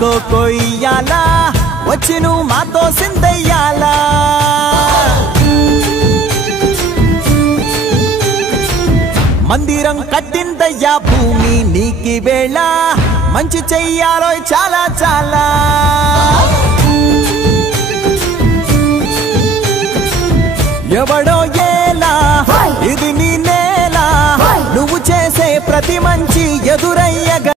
మాతో కొయ్యాలా వచ్చి నువ్వు మాతో సిందయ్యాలా మందిరం కట్టిందయ్యా భూమి నీకి వేళ మంచి చెయ్యాలో చాలా చాలా ఎవడో ఏలా ఇది నీ నేల నువ్వు చేసే ప్రతి మంచి ఎదురయ్యగా